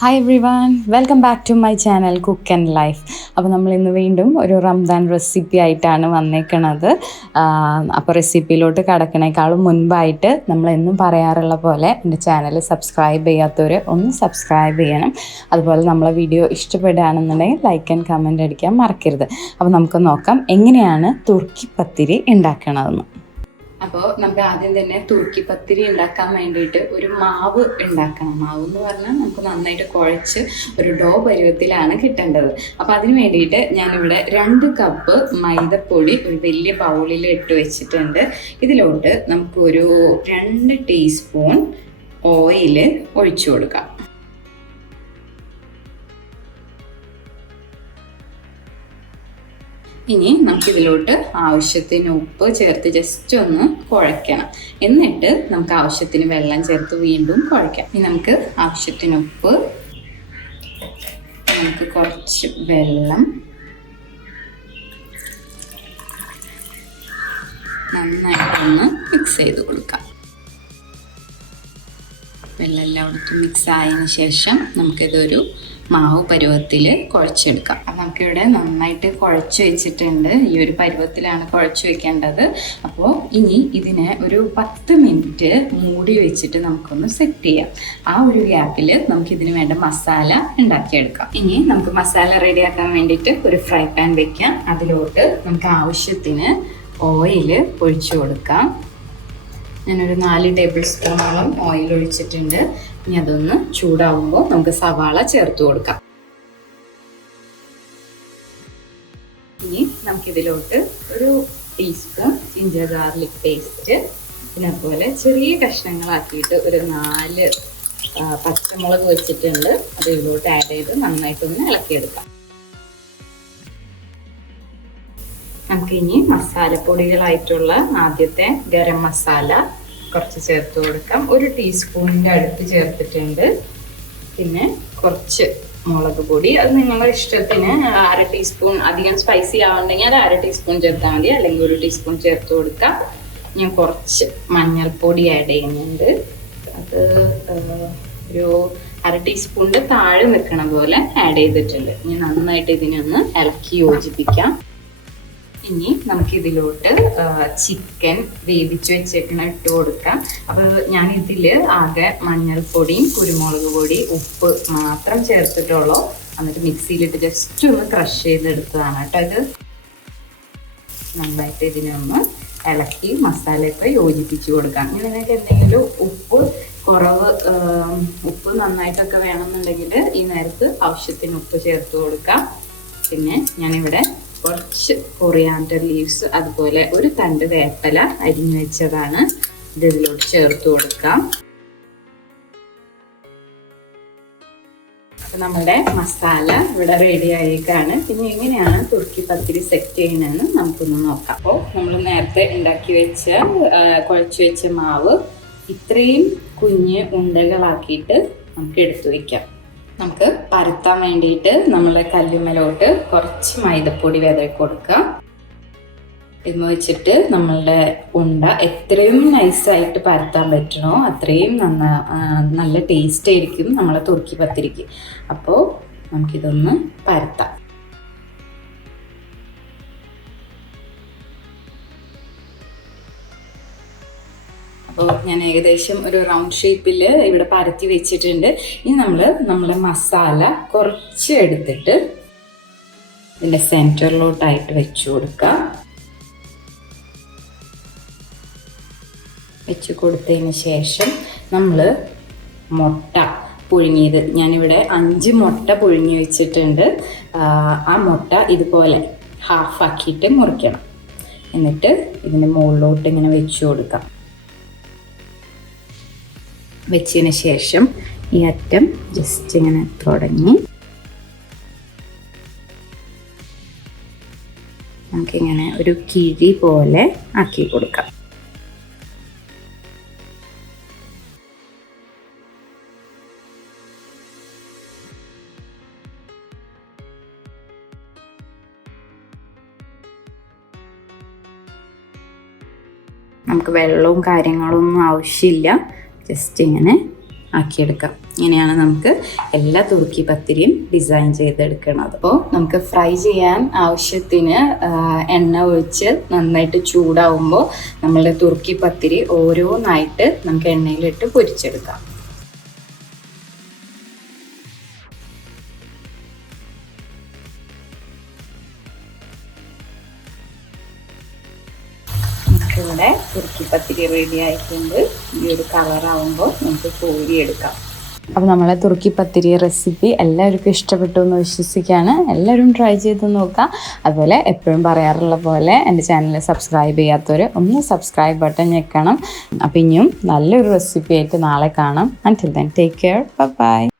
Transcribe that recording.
Hi everyone, welcome back to my channel cook and life. അപ്പോൾ നമ്മൾ ഇന്ന് വീണ്ടും ഒരു റംദാൻ റെസിപ്പി ആയിട്ടാണ് വന്നേക്കണത്. അപ്പോൾ റെസിപ്പിയിലോട്ട് കടക്കണേക്കാളും മുൻപായിട്ട് നമ്മളെന്നും പറയാറുള്ള പോലെ എൻ്റെ ചാനൽ സബ്സ്ക്രൈബ് ചെയ്യാത്തവർ ഒന്ന് സബ്സ്ക്രൈബ് ചെയ്യണം. അതുപോലെ നമ്മളെ വീഡിയോ ഇഷ്ടപ്പെടുകയാണെന്നുണ്ടെങ്കിൽ ലൈക്ക് ആൻഡ് കമൻറ്റ് അടിക്കാൻ മറക്കരുത്. അപ്പോൾ നമുക്ക് നോക്കാം എങ്ങനെയാണ് തുർക്കി പത്തിരി ഉണ്ടാക്കണതെന്ന്. അപ്പോൾ നമുക്ക് ആദ്യം തന്നെ തുർക്കി പത്തിരി ഉണ്ടാക്കാൻ വേണ്ടിയിട്ട് ഒരു മാവ് ഉണ്ടാക്കണം. മാവ് എന്ന് പറഞ്ഞാൽ നമുക്ക് നന്നായിട്ട് കുഴച്ച് ഒരു ഡോ പരുവത്തിലാണ് കിട്ടേണ്ടത്. അപ്പോൾ അതിന് വേണ്ടിയിട്ട് ഞാനിവിടെ 2 കപ്പ് മൈദപ്പൊടി ഒരു വലിയ ബൗളിൽ ഇട്ട് വെച്ചിട്ടുണ്ട്. ഇതിലോട്ട് നമുക്കൊരു 2 ടീസ്പൂൺ ഓയിൽ ഒഴിച്ചു കൊടുക്കാം. ഇനി നമുക്കിതിലോട്ട് ആവശ്യത്തിന് ഉപ്പ് ചേർത്ത് ജസ്റ്റ് ഒന്ന് കുഴയ്ക്കണം. എന്നിട്ട് നമുക്ക് ആവശ്യത്തിന് വെള്ളം ചേർത്ത് വീണ്ടും കുഴയ്ക്കാം. ഇനി നമുക്ക് ആവശ്യത്തിന് ഉപ്പ്, നമുക്ക് കുറച്ച് വെള്ളം, നന്നായിട്ടൊന്ന് മിക്സ് ചെയ്ത് കൊടുക്കാം. വെള്ളം എല്ലായിടത്തും മിക്സ് ആയതിനു ശേഷം നമുക്കിതൊരു മാവ് പരുവത്തിൽ കുഴച്ചെടുക്കാം. അപ്പം നമുക്കിവിടെ നന്നായിട്ട് കുഴച്ച് വെച്ചിട്ടുണ്ട്. ഈ ഒരു പരുവത്തിലാണ് കുഴച്ച് വെക്കേണ്ടത്. അപ്പോൾ ഇനി ഇതിനെ ഒരു 10 മിനിറ്റ് മൂടി വെച്ചിട്ട് നമുക്കൊന്ന് സെറ്റ് ചെയ്യാം. ആ ഒരു ഗ്യാപ്പിൽ നമുക്കിതിന് വേണ്ട മസാല ഉണ്ടാക്കിയെടുക്കാം. ഇനി നമുക്ക് മസാല റെഡിയാക്കാൻ വേണ്ടിയിട്ട് ഒരു ഫ്രൈ പാൻ വെക്കാം. അതിലോട്ട് നമുക്ക് ആവശ്യത്തിന് ഓയിൽ ഒഴിച്ചു കൊടുക്കാം. ഞാനൊരു 4 ടേബിൾ സ്പൂണോളം ഓയിൽ ഒഴിച്ചിട്ടുണ്ട്. ഇനി അതൊന്ന് ചൂടാവുമ്പോൾ നമുക്ക് സവാള ചേർത്ത് കൊടുക്കാം. ഇനി നമുക്കിതിലോട്ട് ഒരു ടീസ്പൂൺ ജിഞ്ചർ ഗാർലിക് പേസ്റ്റ്, പിന്നെ അതുപോലെ ചെറിയ കഷ്ണങ്ങളാക്കിയിട്ട് ഒരു 4 പച്ചമുളക് വെച്ചിട്ടുണ്ട്. അത് ഇതിലോട്ട് ആഡ് ചെയ്ത് നന്നായിട്ടൊന്ന് ഇളക്കിയെടുക്കാം. നമുക്കിനി മസാലപ്പൊടികളായിട്ടുള്ള ആദ്യത്തെ ഗരം മസാല കുറച്ച് ചേർത്ത് കൊടുക്കാം. 1 ടീസ്പൂണിൻ്റെ അടുത്ത് ചേർത്തിട്ടുണ്ട്. പിന്നെ കുറച്ച് മുളക് പൊടി, അത് നിങ്ങളുടെ ഇഷ്ടത്തിന്. 1/2 ടീസ്പൂൺ, അധികം സ്പൈസി ആവുന്നുണ്ടെങ്കിൽ അത് 1/2 ടീസ്പൂൺ ചേർത്താൽ മതി, അല്ലെങ്കിൽ 1 ടീസ്പൂൺ ചേർത്ത് കൊടുക്കാം. ഞാൻ കുറച്ച് മഞ്ഞൾപ്പൊടി ആഡ് ചെയ്യുന്നുണ്ട്. അത് ഒരു 1/2 ടീസ്പൂണിൻ്റെ താഴെ നിൽക്കണ പോലെ ആഡ് ചെയ്തിട്ടുണ്ട്. ഇനി നന്നായിട്ട് ഇതിനൊന്ന് ഇളക്കി യോജിപ്പിക്കാം. ഇനി നമുക്കിതിലോട്ട് ചിക്കൻ വേവിച്ച് വെച്ചേക്കണ ഇട്ട് കൊടുക്കാം. അപ്പോൾ ഞാനിതിൽ ആകെ മഞ്ഞൾപ്പൊടിയും കുരുമുളക് പൊടി, ഉപ്പ് മാത്രം ചേർത്തിട്ടുള്ളൂ. എന്നിട്ട് മിക്സിയിലിട്ട് ജസ്റ്റ് ഒന്ന് ക്രഷ് ചെയ്തെടുത്തതാണ് കേട്ടോ. ഇത് നന്നായിട്ട് ഇതിനൊന്ന് ഇളക്കി മസാലയൊക്കെ യോജിപ്പിച്ച് കൊടുക്കാം. ഇനി നിങ്ങൾക്ക് എന്തെങ്കിലും ഉപ്പ് നന്നായിട്ടൊക്കെ വേണമെന്നുണ്ടെങ്കിൽ ഈ നേരത്ത് ആവശ്യത്തിന് ഉപ്പ് ചേർത്ത് കൊടുക്കാം. പിന്നെ ഞാനിവിടെ കുറച്ച് കൊറിയാൻഡർ ലീവ്സ്, അതുപോലെ ഒരു തണ്ട് വേപ്പില അരിഞ്ഞു വെച്ചതാണ്, ഇതിലോട്ട് ചേർത്ത് കൊടുക്കാം. അപ്പം നമ്മുടെ മസാല ഇവിടെ റെഡി ആയേക്കാണ്. പിന്നെ എങ്ങനെയാണ് തുർക്കി പത്തിരി സെറ്റ് ചെയ്യുന്നതെന്ന് നമുക്കൊന്ന് നോക്കാം. അപ്പോൾ നമ്മൾ നേരത്തെ ഉണ്ടാക്കി വെച്ച കുഴച്ച് വെച്ച മാവ് ഇത്രയും കുഞ്ഞ് ഉണ്ടകളാക്കിയിട്ട് നമുക്ക് എടുത്തു വയ്ക്കാം. നമുക്ക് പരത്താൻ വേണ്ടിയിട്ട് നമ്മളെ കല്ലുമ്മലോട്ട് കുറച്ച് മൈദപ്പൊടി വിതറി കൊടുക്കാം. ഇത് വെച്ചിട്ട് നമ്മളുടെ ഉണ്ട എത്രയും നൈസായിട്ട് പരത്താൻ പറ്റണോ അത്രയും നല്ല ടേസ്റ്റ് ആയിരിക്കും നമ്മളെ തുർക്കി പത്തിരിക്ക്. അപ്പോൾ നമുക്കിതൊന്ന് പരത്താം. അപ്പോൾ ഞാൻ ഏകദേശം ഒരു റൗണ്ട് ഷേപ്പിൽ ഇവിടെ പരത്തി വെച്ചിട്ടുണ്ട്. ഇനി നമ്മളെ മസാല കുറച്ച് എടുത്തിട്ട് ഇതിൻ്റെ സെൻറ്ററിലോട്ടായിട്ട് വെച്ച് കൊടുക്കാം. വെച്ച് കൊടുത്തതിന് ശേഷം നമ്മൾ മുട്ട പുഴുങ്ങിയത്, ഞാനിവിടെ 5 മുട്ട പുഴുങ്ങി വെച്ചിട്ടുണ്ട്. ആ മുട്ട ഇതുപോലെ ഹാഫാക്കിയിട്ട് മുറിക്കണം. എന്നിട്ട് ഇതിൻ്റെ മുകളിലോട്ട് ഇങ്ങനെ വെച്ച് കൊടുക്കാം. വെച്ചതിന് ശേഷം ഈ അറ്റം ജസ്റ്റ് ഇങ്ങനെ തുടങ്ങി നമുക്കിങ്ങനെ ഒരു കിഴി പോലെ ആക്കി കൊടുക്കാം. നമുക്ക് വെള്ളവും കാര്യങ്ങളൊന്നും ആവശ്യമില്ല. ജസ്റ്റ് ഇങ്ങനെ ആക്കിയെടുക്കാം. ഇങ്ങനെയാണ് നമുക്ക് എല്ലാ തുർക്കി പത്തിരിയും ഡിസൈൻ ചെയ്തെടുക്കുന്നത്. അപ്പോൾ നമുക്ക് ഫ്രൈ ചെയ്യാൻ ആവശ്യത്തിന് എണ്ണ ഒഴിച്ച് നന്നായിട്ട് ചൂടാവുമ്പോൾ നമ്മളുടെ തുർക്കി പത്തിരി ഓരോന്നായിട്ട് നമുക്ക് എണ്ണയിലിട്ട് പൊരിച്ചെടുക്കാം. ഇവിടെ തുർക്കി പത്തിരി റെഡി ആയിട്ടുണ്ട്. ഈ ഒരു കളറാവുമ്പോൾ നമുക്ക് കോരിയെടുക്കാം. അപ്പോൾ നമ്മളെ തുർക്കി പത്തിരി റെസിപ്പി എല്ലാവർക്കും ഇഷ്ടപ്പെട്ടു എന്ന് വിശ്വസിക്കുകയാണ്. എല്ലാവരും ട്രൈ ചെയ്ത് നോക്കാം. അതുപോലെ എപ്പോഴും പറയാറുള്ള പോലെ എൻ്റെ ചാനൽ സബ്സ്ക്രൈബ് ചെയ്യാത്തവർ ഒന്ന് സബ്സ്ക്രൈബ് ബട്ടൺ ഞെക്കണം. അപ്പോൾ ഇനിയും നല്ലൊരു റെസിപ്പി ആയിട്ട് നാളെ കാണാം. Until then, take care. Bye bye.